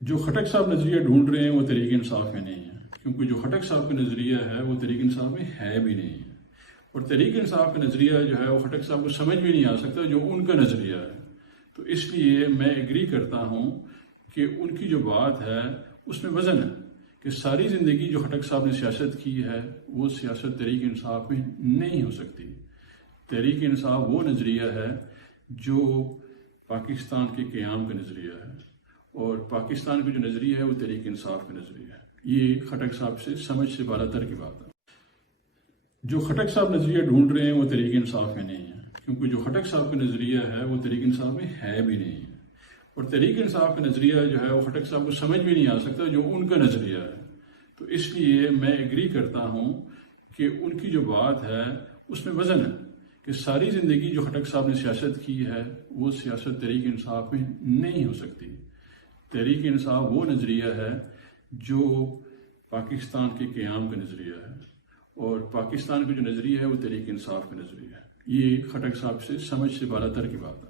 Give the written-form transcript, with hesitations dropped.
جو خٹک صاحب نظریہ ڈھونڈ رہے ہیں وہ تحریک انصاف میں نہیں ہے، کیونکہ جو خٹک صاحب کا نظریہ ہے وہ تحریک انصاف میں ہے بھی نہیں ہے، اور تحریک انصاف کا نظریہ جو ہے وہ خٹک صاحب کو سمجھ بھی نہیں آ سکتا جو ان کا نظریہ ہے۔ تو اس لیے میں ایگری کرتا ہوں کہ ان کی جو بات ہے اس میں وزن ہے کہ ساری زندگی جو خٹک صاحب نے سیاست کی ہے وہ سیاست تحریک انصاف میں نہیں ہو سکتی۔ تحریک انصاف وہ نظریہ ہے جو پاکستان کے قیام کا نظریہ ہے، اور پاکستان کا جو نظریہ ہے وہ تحریک انصاف کا نظریہ ہے۔ یہ خٹک صاحب سے سمجھ سے بالاتر کی بات ہے۔ جو خٹک صاحب نظریہ ڈھونڈ رہے ہیں وہ تحریک انصاف میں نہیں ہے، کیونکہ جو خٹک صاحب کا نظریہ ہے وہ تحریک انصاف میں ہے بھی نہیں ہے، اور تحریک انصاف کا نظریہ جو ہے وہ خٹک صاحب کو سمجھ بھی نہیں آ سکتا جو ان کا نظریہ ہے۔ تو اس لیے میں ایگری کرتا ہوں کہ ان کی جو بات ہے اس میں وزن ہے کہ ساری زندگی جو خٹک صاحب نے سیاست کی ہے وہ سیاست تحریک انصاف میں نہیں ہو سکتی۔ تحریک انصاف وہ نظریہ ہے جو پاکستان کے قیام کا نظریہ ہے، اور پاکستان کا جو نظریہ ہے وہ تحریک انصاف کا نظریہ ہے۔ یہ خٹک صاحب سے سمجھ سے بالاتر کی بات ہے۔